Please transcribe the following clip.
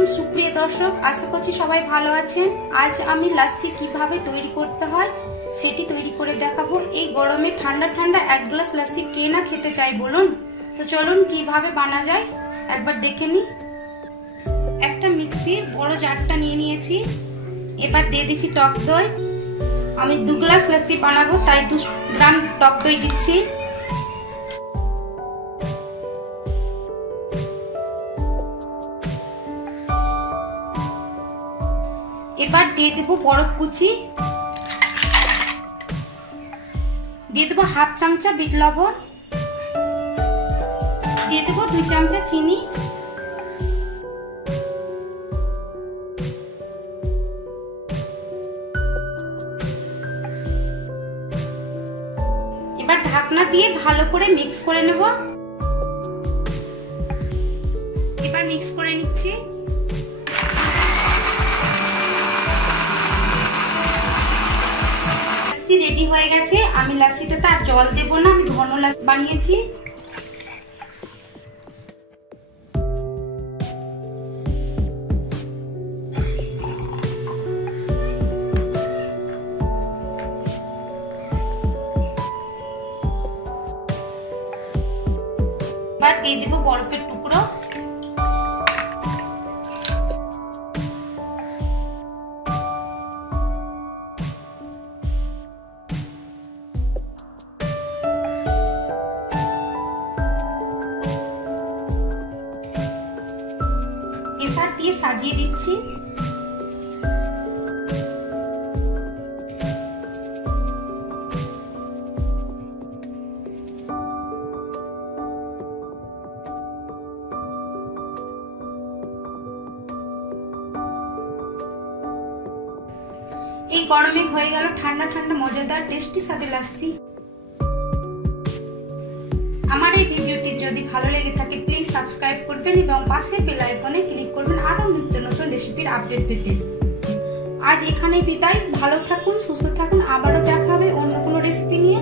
আলাইকুম সুপ্রিয় দর্শক, আশা করছি সবাই ভালো আছেন। আজ আমি লাস্সি কিভাবে তৈরি করতে হয় সেটি তৈরি করে দেখাবো। এই গরমে ঠান্ডা ঠান্ডা এক গ্লাস লাস্সি কে না খেতে চাই বলুন? তো চলুন কিভাবে বানা যায় একবার দেখে নিই। একটা মিক্সির বড় জারটা নিয়ে নিয়েছি। এবার দিয়ে দিচ্ছি টক দই। আমি 2 গ্লাস লাস্সি বানাবো, তাই 2 গ্রাম টক দই দিচ্ছি। এবার দিয়ে দেবো বরফ কুচি, দিয়ে দেবো হাফ চামচা বিট লবণ, দিয়ে দেবো 2 চামচা চিনি, এবার ঢাকনা দিয়ে ভালো করে মিক্স করে নেব। এবার মিক্স করে নিচ্ছি। রেডি হয়ে গেছে। আমি লাস্সিটাতে আর জল দেব না, আমি ঘন লাস্সি বানিয়েছি। এবার দিয়ে দেব বরফের টুকরো। কেশর দিয়ে সাজিয়ে দিচ্ছি। এই গরমে হয়ে গেল ঠান্ডা ঠান্ডা মজাদার টেস্টি স্বাদের লাস্সি। আমার এই ভিডিওটি যদি ভালো লেগে থাকে প্লিজ সাবস্ক্রাইব করবেন এবং পাশের বেল আইকনে ক্লিক করবেন আরো নিত্য নতুন রেসিপির আপডেট পেতে। আজ এখানেই বিদায়। ভালো থাকুন, সুস্থ থাকুন, আবারও দেখা হবে অন্য কোনো রেসিপি নিয়ে।